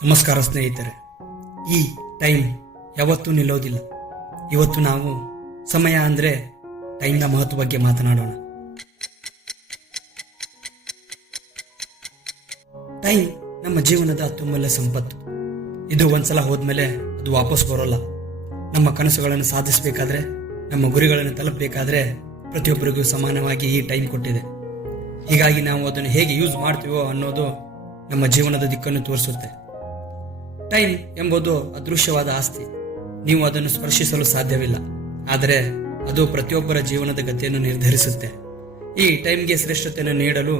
ನಮಸ್ಕಾರ ಸ್ನೇಹಿತರೆ. ಈ ಟೈಮ್ ಯಾವತ್ತೂ ನಿಲ್ಲೋದಿಲ್ಲ. ಇವತ್ತು ನಾವು ಸಮಯ ಅಂದರೆ ಟೈಮ್ನ ಮಹತ್ವ ಬಗ್ಗೆ ಮಾತನಾಡೋಣ. ಟೈಮ್ ನಮ್ಮ ಜೀವನದ ಅತ್ಯಮೂಲ್ಯ ಸಂಪತ್ತು. ಇದು ಒಂದ್ಸಲ ಹೋದ್ಮೇಲೆ ಅದು ವಾಪಸ್ ಬರೋಲ್ಲ. ನಮ್ಮ ಕನಸುಗಳನ್ನು ಸಾಧಿಸಬೇಕಾದ್ರೆ, ನಮ್ಮ ಗುರಿಗಳನ್ನು ತಲುಪಬೇಕಾದ್ರೆ ಪ್ರತಿಯೊಬ್ಬರಿಗೂ ಸಮಾನವಾಗಿ ಈ ಟೈಮ್ ಕೊಟ್ಟಿದೆ. ಹೀಗಾಗಿ ನಾವು ಅದನ್ನು ಹೇಗೆ ಯೂಸ್ ಮಾಡ್ತೀವೋ ಅನ್ನೋದು ನಮ್ಮ ಜೀವನದ ದಿಕ್ಕನ್ನು ತೋರಿಸುತ್ತೆ. ಟೈಮ್ ಎಂಬುದು ಅದೃಶ್ಯವಾದ ಆಸ್ತಿ. ನೀವು ಅದನ್ನು ಸ್ಪರ್ಶಿಸಲು ಸಾಧ್ಯವಿಲ್ಲ, ಆದರೆ ಅದು ಪ್ರತಿಯೊಬ್ಬರ ಜೀವನದ ಗತಿಯನ್ನು ನಿರ್ಧರಿಸುತ್ತೆ. ಈ ಟೈಮ್ಗೆ ಶ್ರೇಷ್ಠತೆಯನ್ನು ನೀಡಲು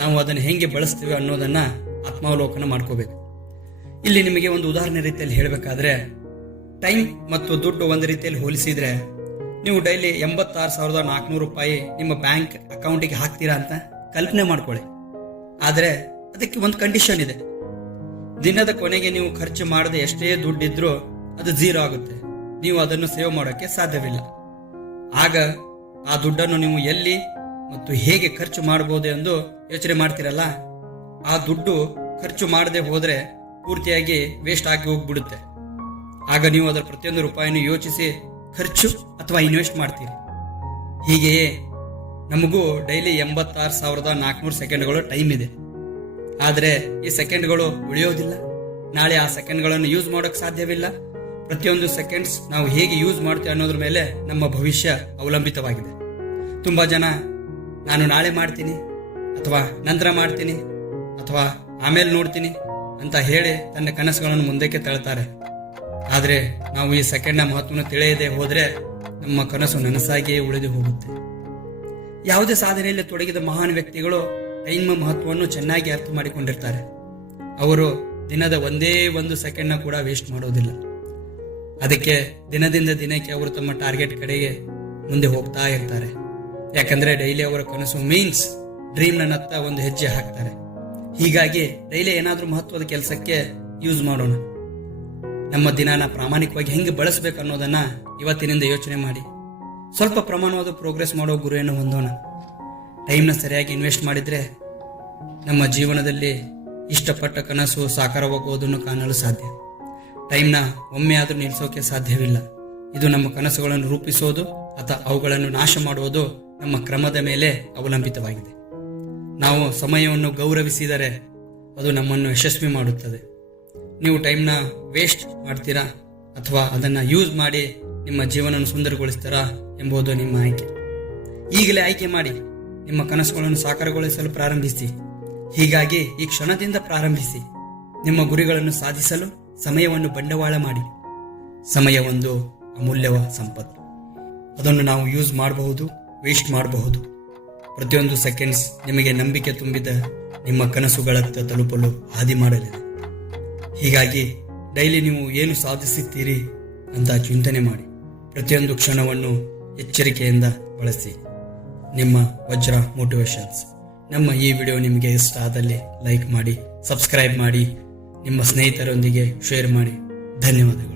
ನಾವು ಅದನ್ನು ಹೆಂಗೆ ಬಳಸ್ತೀವಿ ಅನ್ನೋದನ್ನ ಆತ್ಮಾವಲೋಕನ ಮಾಡ್ಕೋಬೇಕು. ಇಲ್ಲಿ ನಿಮಗೆ ಒಂದು ಉದಾಹರಣೆ ರೀತಿಯಲ್ಲಿ ಹೇಳಬೇಕಾದ್ರೆ, ಟೈಮ್ ಮತ್ತು ದುಡ್ಡು ಒಂದು ರೀತಿಯಲ್ಲಿ ಹೋಲಿಸಿದ್ರೆ, ನೀವು ಡೈಲಿ 86,400 ರೂಪಾಯಿ ನಿಮ್ಮ ಬ್ಯಾಂಕ್ ಅಕೌಂಟಿಗೆ ಹಾಕ್ತೀರಾ ಅಂತ ಕಲ್ಪನೆ ಮಾಡ್ಕೊಳ್ಳಿ. ಆದರೆ ಅದಕ್ಕೆ ಒಂದು ಕಂಡೀಷನ್ ಇದೆ. ದಿನದ ಕೊನೆಗೆ ನೀವು ಖರ್ಚು ಮಾಡದೆ ಎಷ್ಟೇ ದುಡ್ಡಿದ್ರೂ ಅದು 0 ಆಗುತ್ತೆ. ನೀವು ಅದನ್ನು ಸೇವ್ ಮಾಡೋಕ್ಕೆ ಸಾಧ್ಯವಿಲ್ಲ. ಆಗ ಆ ದುಡ್ಡನ್ನು ನೀವು ಎಲ್ಲಿ ಮತ್ತು ಹೇಗೆ ಖರ್ಚು ಮಾಡಬಹುದು ಎಂದು ಯೋಚನೆ ಮಾಡ್ತಿರಲ್ಲ. ಆ ದುಡ್ಡು ಖರ್ಚು ಮಾಡದೆ ಹೋದ್ರೆ ಪೂರ್ತಿಯಾಗಿ ವೇಸ್ಟ್ ಆಗಿ ಹೋಗ್ಬಿಡುತ್ತೆ. ಆಗ ನೀವು ಅದರ ಪ್ರತಿಯೊಂದು ರೂಪಾಯಿಯನ್ನು ಯೋಚಿಸಿ ಖರ್ಚು ಅಥವಾ ಇನ್ವೆಸ್ಟ್ ಮಾಡ್ತೀರಿ. ಹೀಗೆಯೇ ನಮಗೂ ಡೈಲಿ 86,400 ಸೆಕೆಂಡ್ಗಳು ಟೈಮ್ ಇದೆ. ಆದರೆ ಈ ಸೆಕೆಂಡ್ಗಳು ಉಳಿಯೋದಿಲ್ಲ. ನಾಳೆ ಆ ಸೆಕೆಂಡ್ಗಳನ್ನು ಯೂಸ್ ಮಾಡೋಕೆ ಸಾಧ್ಯವಿಲ್ಲ. ಪ್ರತಿಯೊಂದು ಸೆಕೆಂಡ್ಸ್ ನಾವು ಹೇಗೆ ಯೂಸ್ ಮಾಡ್ತೀವಿ ಅನ್ನೋದ್ರ ಮೇಲೆ ನಮ್ಮ ಭವಿಷ್ಯ ಅವಲಂಬಿತವಾಗಿದೆ. ತುಂಬಾ ಜನ ನಾನು ನಾಳೆ ಮಾಡ್ತೀನಿ, ಅಥವಾ ನಂತರ ಮಾಡ್ತೀನಿ, ಅಥವಾ ಆಮೇಲೆ ನೋಡ್ತೀನಿ ಅಂತ ಹೇಳಿ ತನ್ನ ಕನಸುಗಳನ್ನು ಮುಂದಕ್ಕೆ ತಳ್ತಾರೆ. ಆದರೆ ನಾವು ಈ ಸೆಕೆಂಡ್ನ ಮಹತ್ವವನ್ನು ತಿಳಿಯದೆ ಹೋದ್ರೆ ನಮ್ಮ ಕನಸು ನನಸಾಗಿಯೇ ಉಳಿದು ಹೋಗುತ್ತೆ. ಯಾವುದೇ ಸಾಧನೆಯಲ್ಲಿ ತೊಡಗಿದ ಮಹಾನ್ ವ್ಯಕ್ತಿಗಳು ಟೈಮ್ ಮಹತ್ವವನ್ನು ಚೆನ್ನಾಗಿ ಅರ್ಥ ಮಾಡಿಕೊಂಡಿರ್ತಾರೆ. ಅವರು ದಿನದ ಒಂದೇ ಒಂದು ಸೆಕೆಂಡ್ನ ಕೂಡ ವೇಸ್ಟ್ ಮಾಡೋದಿಲ್ಲ. ಅದಕ್ಕೆ ದಿನದಿಂದ ದಿನಕ್ಕೆ ಅವರು ತಮ್ಮ ಟಾರ್ಗೆಟ್ ಕಡೆಗೆ ಮುಂದೆ ಹೋಗ್ತಾ ಇರ್ತಾರೆ. ಯಾಕಂದ್ರೆ ಡೈಲಿ ಅವರ ಕನಸು ಮೀನ್ಸ್ ಡ್ರೀಮ್ನತ್ತ ಒಂದು ಹೆಜ್ಜೆ ಹಾಕ್ತಾರೆ. ಹೀಗಾಗಿ ಡೈಲಿ ಏನಾದ್ರೂ ಮಹತ್ವದ ಕೆಲಸಕ್ಕೆ ಯೂಸ್ ಮಾಡೋಣ. ನಮ್ಮ ದಿನಾನ ಪ್ರಾಮಾಣಿಕವಾಗಿ ಹೆಂಗೆ ಬಳಸಬೇಕು ಅನ್ನೋದನ್ನ ಇವತ್ತಿನಿಂದ ಯೋಚನೆ ಮಾಡಿ ಸ್ವಲ್ಪ ಪ್ರಮಾಣವಾದ ಪ್ರೋಗ್ರೆಸ್ ಮಾಡೋ ಗುರಿಯನ್ನು ಹೊಂದೋಣ. ಟೈಮ್ನ ಸರಿಯಾಗಿ ಇನ್ವೆಸ್ಟ್ ಮಾಡಿದ್ರೆ ನಮ್ಮ ಜೀವನದಲ್ಲಿ ಇಷ್ಟಪಟ್ಟ ಕನಸು ಸಾಕಾರವಾಗುವುದನ್ನು ಕಾಣಲು ಸಾಧ್ಯ. ಟೈಮ್ನ ಒಮ್ಮೆ ಆದರೂ ನಿಲ್ಲಿಸೋಕೆ ಸಾಧ್ಯವಿಲ್ಲ. ಇದು ನಮ್ಮ ಕನಸುಗಳನ್ನು ರೂಪಿಸೋದು ಅಥವಾ ಅವುಗಳನ್ನು ನಾಶ ಮಾಡುವುದು ನಮ್ಮ ಕ್ರಮದ ಮೇಲೆ ಅವಲಂಬಿತವಾಗಿದೆ. ನಾವು ಸಮಯವನ್ನು ಗೌರವಿಸಿದರೆ ಅದು ನಮ್ಮನ್ನು ಯಶಸ್ವಿ ಮಾಡುತ್ತದೆ. ನೀವು ಟೈಮ್ನ ವೇಸ್ಟ್ ಮಾಡ್ತೀರಾ ಅಥವಾ ಅದನ್ನು ಯೂಸ್ ಮಾಡಿ ನಿಮ್ಮ ಜೀವನವನ್ನು ಸುಂದರಗೊಳಿಸ್ತೀರಾ ಎಂಬುದು ನಿಮ್ಮ ಆಯ್ಕೆ. ಈಗಲೇ ಆಯ್ಕೆ ಮಾಡಿ ನಿಮ್ಮ ಕನಸುಗಳನ್ನು ಸಾಕಾರಗೊಳಿಸಲು ಪ್ರಾರಂಭಿಸಿ. ಹೀಗಾಗಿ ಈ ಕ್ಷಣದಿಂದ ಪ್ರಾರಂಭಿಸಿ. ನಿಮ್ಮ ಗುರಿಗಳನ್ನು ಸಾಧಿಸಲು ಸಮಯವನ್ನು ಬಂಡವಾಳ ಮಾಡಿ. ಸಮಯ ಒಂದು ಅಮೂಲ್ಯವಾದ ಸಂಪತ್ತು. ಅದನ್ನು ನಾವು ಯೂಸ್ ಮಾಡಬಹುದು, ವೇಸ್ಟ್ ಮಾಡಬಹುದು. ಪ್ರತಿಯೊಂದು ಸೆಕೆಂಡ್ಸ್ ನಿಮಗೆ ನಂಬಿಕೆ ತುಂಬಿದ ನಿಮ್ಮ ಕನಸುಗಳತ್ತ ತಲುಪಲು ಹಾದಿ ಮಾಡಲಿದೆ. ಹೀಗಾಗಿ ಡೈಲಿ ನೀವು ಏನು ಸಾಧಿಸುತ್ತೀರಿ ಅಂತ ಚಿಂತನೆ ಮಾಡಿ. ಪ್ರತಿಯೊಂದು ಕ್ಷಣವನ್ನು ಎಚ್ಚರಿಕೆಯಿಂದ ಬಳಸಿ. ನಿಮ್ಮ ವಜ್ರ ಮೋಟಿವೇಶನ್ಸ್. ನಮ್ಮ ಈ ವಿಡಿಯೋ ನಿಮಗೆ ಇಷ್ಟ ಆದಲ್ಲಿ ಲೈಕ್ ಮಾಡಿ, ಸಬ್ಸ್ಕ್ರೈಬ್ ಮಾಡಿ, ನಿಮ್ಮ ಸ್ನೇಹಿತರೊಂದಿಗೆ ಶೇರ್ ಮಾಡಿ. ಧನ್ಯವಾದಗಳು.